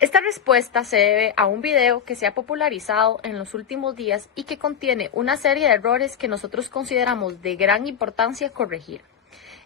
Esta respuesta se debe a un video que se ha popularizado en los últimos días y que contiene una serie de errores que nosotros consideramos de gran importancia corregir.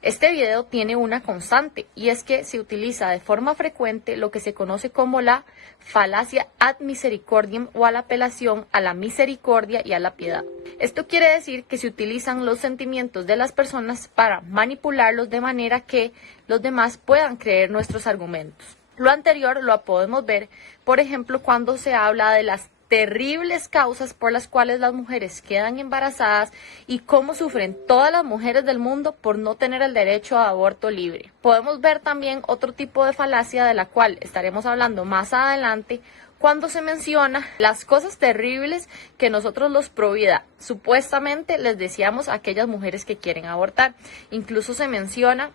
Este video tiene una constante y es que se utiliza de forma frecuente lo que se conoce como la falacia ad misericordiam o a la apelación a la misericordia y a la piedad. Esto quiere decir que se utilizan los sentimientos de las personas para manipularlos de manera que los demás puedan creer nuestros argumentos. Lo anterior lo podemos ver, por ejemplo, cuando se habla de las terribles causas por las cuales las mujeres quedan embarazadas y cómo sufren todas las mujeres del mundo por no tener el derecho a aborto libre. Podemos ver también otro tipo de falacia de la cual estaremos hablando más adelante, cuando se menciona las cosas terribles que nosotros los provida supuestamente les decíamos a aquellas mujeres que quieren abortar. Incluso se menciona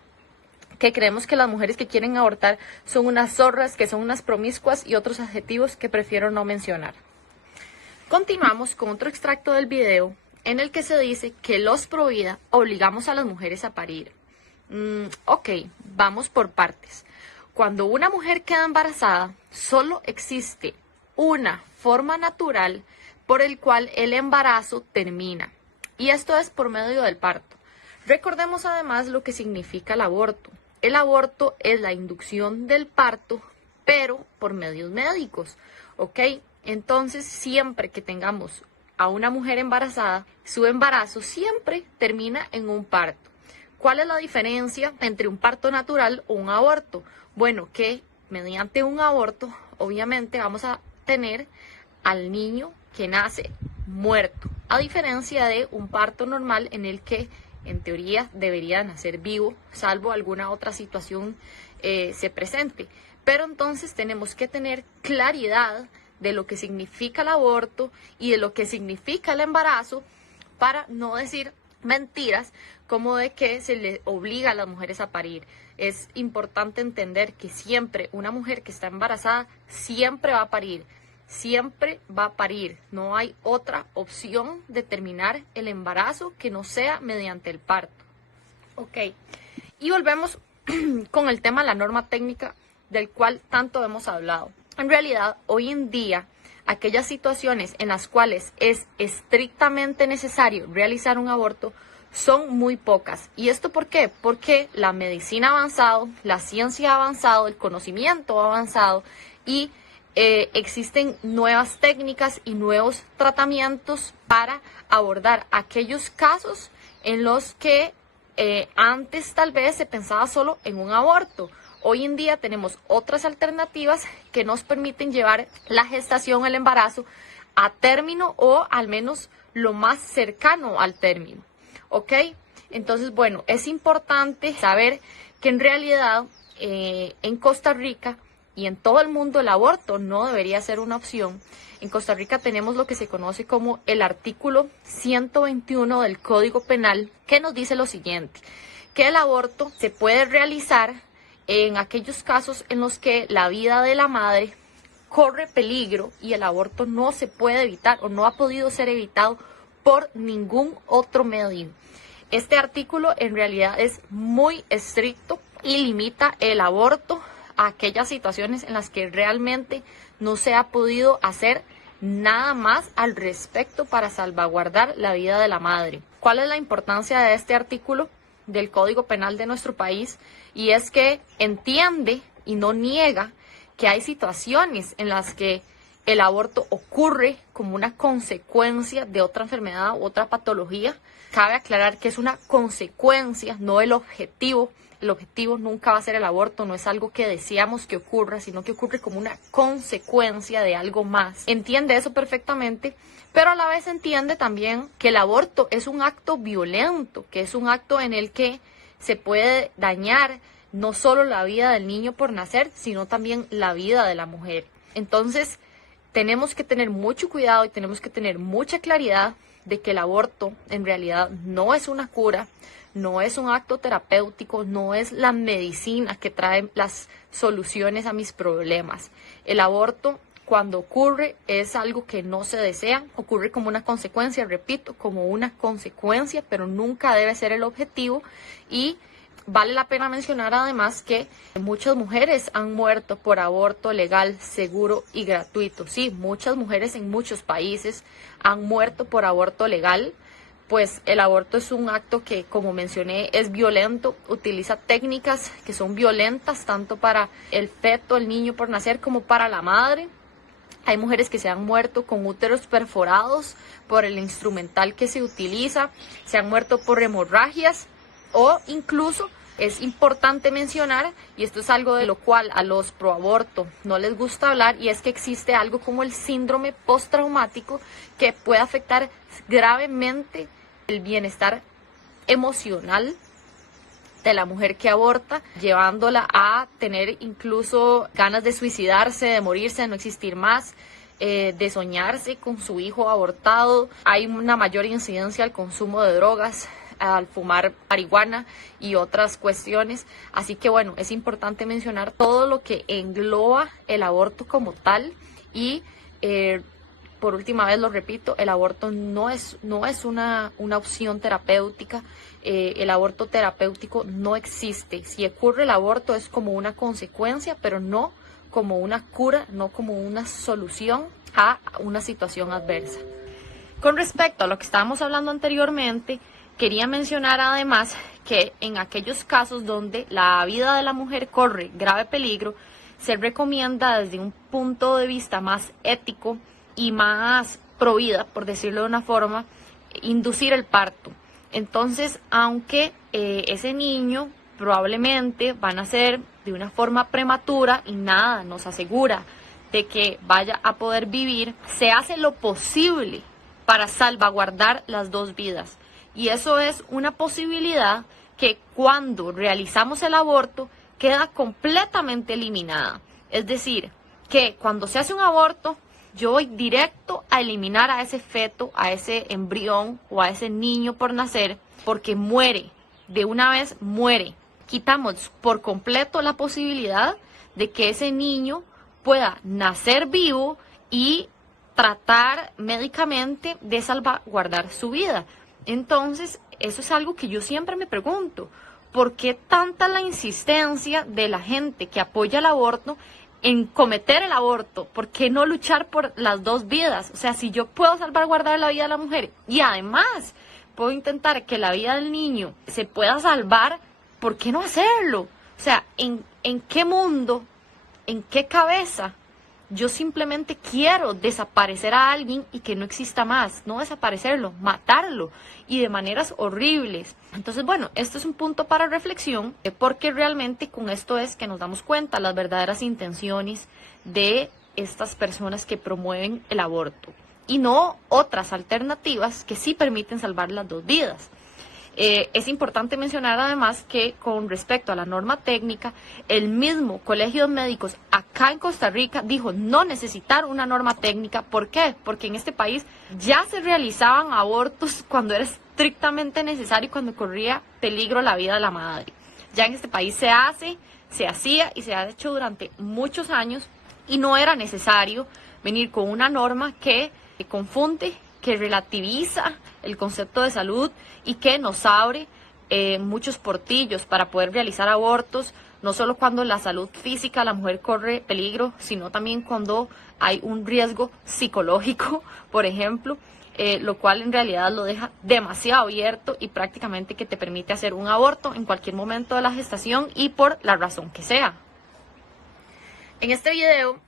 que creemos que las mujeres que quieren abortar son unas zorras, que son unas promiscuas y otros adjetivos que prefiero no mencionar. Continuamos con otro extracto del video en el que se dice que los provida obligamos a las mujeres a parir. Ok, vamos por partes. Cuando una mujer queda embarazada, solo existe una forma natural por el cual el embarazo termina, y esto es por medio del parto. Recordemos además lo que significa el aborto. El aborto es la inducción del parto, pero por medios médicos, ¿ok? Entonces, siempre que tengamos a una mujer embarazada, su embarazo siempre termina en un parto. ¿Cuál es la diferencia entre un parto natural o un aborto? Bueno, que mediante un aborto, obviamente vamos a tener al niño que nace muerto, a diferencia de un parto normal en el que en teoría debería nacer vivo, salvo alguna otra situación se presente. Pero entonces tenemos que tener claridad de lo que significa el aborto y de lo que significa el embarazo para no decir mentiras como de que se le obliga a las mujeres a parir. Es importante entender que siempre una mujer que está embarazada siempre va a parir. Siempre va a parir, no hay otra opción de terminar el embarazo que no sea mediante el parto. Ok, y volvemos con el tema de la norma técnica del cual tanto hemos hablado. En realidad, hoy en día, aquellas situaciones en las cuales es estrictamente necesario realizar un aborto son muy pocas. ¿Y esto por qué? Porque la medicina ha avanzado, la ciencia ha avanzado, el conocimiento ha avanzado y existen nuevas técnicas y nuevos tratamientos para abordar aquellos casos en los que antes tal vez se pensaba solo en un aborto. Hoy en día tenemos otras alternativas que nos permiten llevar la gestación, el embarazo a término o al menos lo más cercano al término. ¿Ok? Entonces, bueno, es importante saber que en realidad en Costa Rica y en todo el mundo el aborto no debería ser una opción. En Costa Rica tenemos lo que se conoce como el artículo 121 del Código Penal, que nos dice lo siguiente, que el aborto se puede realizar en aquellos casos en los que la vida de la madre corre peligro y el aborto no se puede evitar o no ha podido ser evitado por ningún otro medio. Este artículo en realidad es muy estricto y limita el aborto a aquellas situaciones en las que realmente no se ha podido hacer nada más al respecto para salvaguardar la vida de la madre. ¿Cuál es la importancia de este artículo del Código Penal de nuestro país? Y es que entiende y no niega que hay situaciones en las que el aborto ocurre como una consecuencia de otra enfermedad u otra patología. Cabe aclarar que es una consecuencia, no el objetivo. El objetivo nunca va a ser el aborto, no es algo que deseamos que ocurra, sino que ocurre como una consecuencia de algo más. Entiende eso perfectamente, pero a la vez entiende también que el aborto es un acto violento, que es un acto en el que se puede dañar no solo la vida del niño por nacer, sino también la vida de la mujer. Entonces, tenemos que tener mucho cuidado y tenemos que tener mucha claridad de que el aborto en realidad no es una cura, no es un acto terapéutico, no es la medicina que trae las soluciones a mis problemas. El aborto, cuando ocurre, es algo que no se desea, ocurre como una consecuencia, repito, como una consecuencia, pero nunca debe ser el objetivo y Vale la pena mencionar además que muchas mujeres han muerto por aborto legal, seguro y gratuito. Sí, muchas mujeres en muchos países han muerto por aborto legal, pues el aborto es un acto que, como mencioné, es violento, utiliza técnicas que son violentas tanto para el feto, el niño por nacer, como para la madre. Hay mujeres que se han muerto con úteros perforados por el instrumental que se utiliza, se han muerto por hemorragias o incluso es importante mencionar, y esto es algo de lo cual a los proaborto no les gusta hablar, y es que existe algo como el síndrome postraumático que puede afectar gravemente el bienestar emocional de la mujer que aborta, llevándola a tener incluso ganas de suicidarse, de morirse, de no existir más, de soñarse con su hijo abortado. Hay una mayor incidencia al consumo de drogas, al fumar marihuana y otras cuestiones. Así que bueno, es importante mencionar todo lo que engloba el aborto como tal y por última vez lo repito, el aborto no es una opción terapéutica. El aborto terapéutico no existe. Si ocurre el aborto es como una consecuencia, pero no como una cura, no como una solución a una situación adversa. Con respecto a lo que estábamos hablando anteriormente, quería mencionar además que en aquellos casos donde la vida de la mujer corre grave peligro, se recomienda desde un punto de vista más ético y más provida, por decirlo de una forma, inducir el parto. Entonces, aunque ese niño probablemente va a nacer de una forma prematura y nada nos asegura de que vaya a poder vivir, se hace lo posible para salvaguardar las dos vidas. Y eso es una posibilidad que cuando realizamos el aborto queda completamente eliminada. Es decir, que cuando se hace un aborto, yo voy directo a eliminar a ese feto, a ese embrión o a ese niño por nacer, porque muere, de una vez muere. Quitamos por completo la posibilidad de que ese niño pueda nacer vivo y tratar médicamente de salvaguardar su vida. Entonces, eso es algo que yo siempre me pregunto, ¿por qué tanta la insistencia de la gente que apoya el aborto en cometer el aborto? ¿Por qué no luchar por las dos vidas? O sea, si yo puedo salvaguardar la vida de la mujer y además puedo intentar que la vida del niño se pueda salvar, ¿por qué no hacerlo? O sea, ¿en qué mundo, en qué cabeza yo simplemente quiero desaparecer a alguien y que no exista más? No desaparecerlo, matarlo, y de maneras horribles. Entonces, bueno, esto es un punto para reflexión, porque realmente con esto es que nos damos cuenta las verdaderas intenciones de estas personas que promueven el aborto y no otras alternativas que sí permiten salvar las dos vidas. Es importante mencionar además que con respecto a la norma técnica, el mismo Colegio de Médicos acá en Costa Rica dijo no necesitar una norma técnica. ¿Por qué? Porque en este país ya se realizaban abortos cuando era estrictamente necesario y cuando corría peligro la vida de la madre. Ya en este país se hacía y se ha hecho durante muchos años y no era necesario venir con una norma que confunde, que relativiza el concepto de salud y que nos abre muchos portillos para poder realizar abortos, no solo cuando la salud física de la mujer corre peligro, sino también cuando hay un riesgo psicológico, por ejemplo, lo cual en realidad lo deja demasiado abierto y prácticamente que te permite hacer un aborto en cualquier momento de la gestación y por la razón que sea. En este video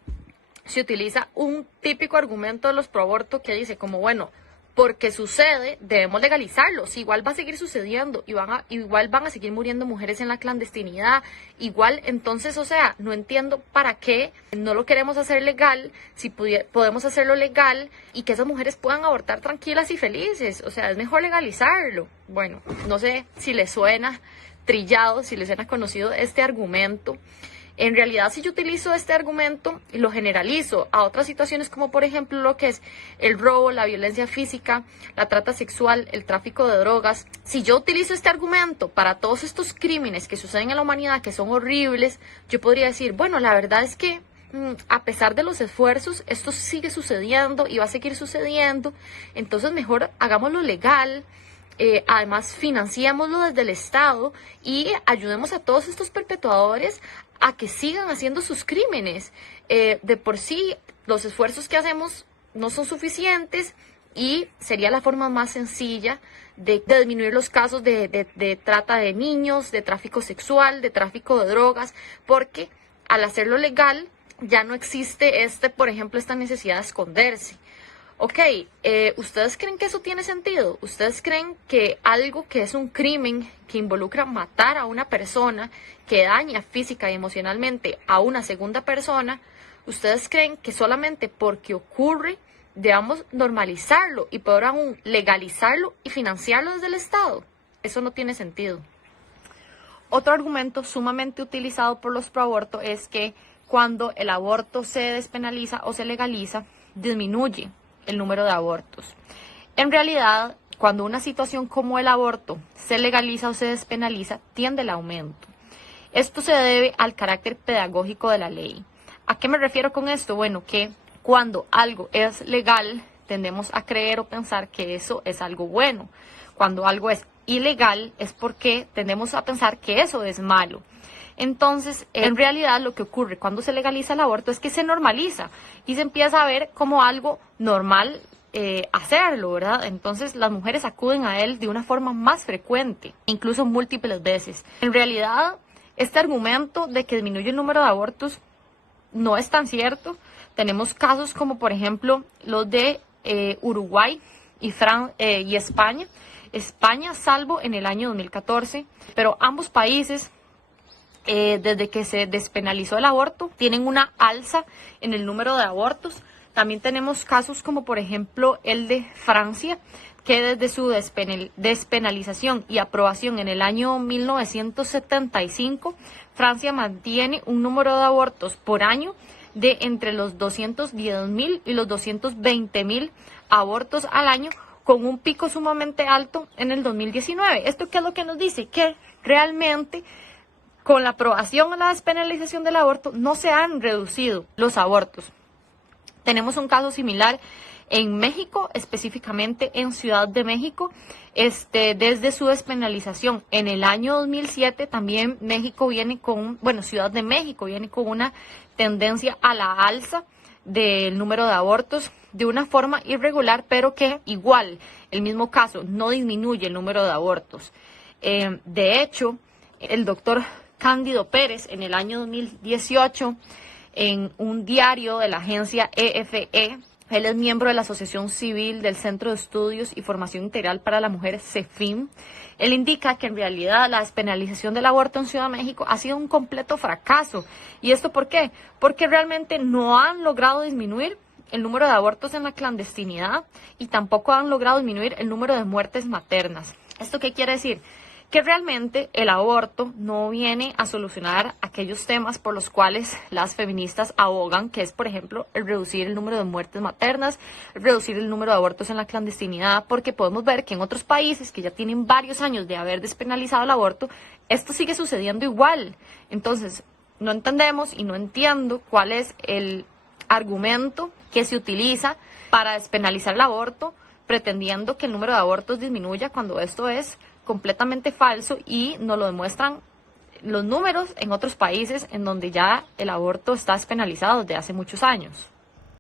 se utiliza un típico argumento de los proaborto que dice como, bueno, porque sucede, debemos legalizarlo. Si igual va a seguir sucediendo y igual van a seguir muriendo mujeres en la clandestinidad, igual, entonces, o sea, no entiendo para qué no lo queremos hacer legal, si podemos hacerlo legal y que esas mujeres puedan abortar tranquilas y felices. O sea, es mejor legalizarlo. Bueno, no sé si les suena trillado, si les suena conocido este argumento. En realidad, si yo utilizo este argumento y lo generalizo a otras situaciones como por ejemplo lo que es el robo, la violencia física, la trata sexual, el tráfico de drogas, si yo utilizo este argumento para todos estos crímenes que suceden en la humanidad, que son horribles, yo podría decir, bueno, la verdad es que a pesar de los esfuerzos, esto sigue sucediendo y va a seguir sucediendo, entonces mejor hagámoslo legal. Además, financiémoslo desde el Estado y ayudemos a todos estos perpetuadores a que sigan haciendo sus crímenes. De por sí, los esfuerzos que hacemos no son suficientes y sería la forma más sencilla de disminuir los casos de trata de niños, de tráfico sexual, de tráfico de drogas, porque al hacerlo legal ya no existe por ejemplo, esta necesidad de esconderse. Ok, ¿ustedes creen que eso tiene sentido? ¿Ustedes creen que algo que es un crimen que involucra matar a una persona, que daña física y emocionalmente a una segunda persona, ustedes creen que solamente porque ocurre debamos normalizarlo y peor aún legalizarlo y financiarlo desde el Estado? Eso no tiene sentido. Otro argumento sumamente utilizado por los proaborto es que cuando el aborto se despenaliza o se legaliza, disminuye el número de abortos. En realidad, cuando una situación como el aborto se legaliza o se despenaliza, tiende al aumento. Esto se debe al carácter pedagógico de la ley. ¿A qué me refiero con esto? Bueno, que cuando algo es legal, tendemos a creer o pensar que eso es algo bueno. Cuando algo es ilegal, es porque tendemos a pensar que eso es malo. Entonces, en realidad lo que ocurre cuando se legaliza el aborto es que se normaliza y se empieza a ver como algo normal hacerlo, ¿verdad? Entonces las mujeres acuden a él de una forma más frecuente, incluso múltiples veces. En realidad, este argumento de que disminuye el número de abortos no es tan cierto. Tenemos casos como, por ejemplo, los de Uruguay y España. España, salvo en el año 2014, pero ambos países, desde que se despenalizó el aborto, tienen una alza en el número de abortos. También tenemos casos como por ejemplo el de Francia, que desde su despenalización y aprobación en el año 1975, Francia mantiene un número de abortos por año de entre los 210.000 y los 220.000 abortos al año, con un pico sumamente alto en el 2019. ¿Esto qué es lo que nos dice? Que realmente con la aprobación o la despenalización del aborto no se han reducido los abortos. Tenemos un caso similar en México, específicamente en Ciudad de México. Desde su despenalización en el año 2007, también Ciudad de México viene con una tendencia a la alza del número de abortos de una forma irregular, pero que igual, el mismo caso, no disminuye el número de abortos. De hecho, el doctor Cándido Pérez, en el año 2018, en un diario de la agencia EFE, él es miembro de la Asociación Civil del Centro de Estudios y Formación Integral para la Mujer, CEFIM. Él indica que en realidad la despenalización del aborto en Ciudad de México ha sido un completo fracaso. ¿Y esto por qué? Porque realmente no han logrado disminuir el número de abortos en la clandestinidad y tampoco han logrado disminuir el número de muertes maternas. ¿Esto qué quiere decir? Que realmente el aborto no viene a solucionar aquellos temas por los cuales las feministas abogan, que es, por ejemplo, el reducir el número de muertes maternas, reducir el número de abortos en la clandestinidad, porque podemos ver que en otros países que ya tienen varios años de haber despenalizado el aborto, esto sigue sucediendo igual. Entonces, no entendemos y no entiendo cuál es el argumento que se utiliza para despenalizar el aborto, pretendiendo que el número de abortos disminuya cuando esto es completamente falso y nos lo demuestran los números en otros países en donde ya el aborto está despenalizado desde hace muchos años.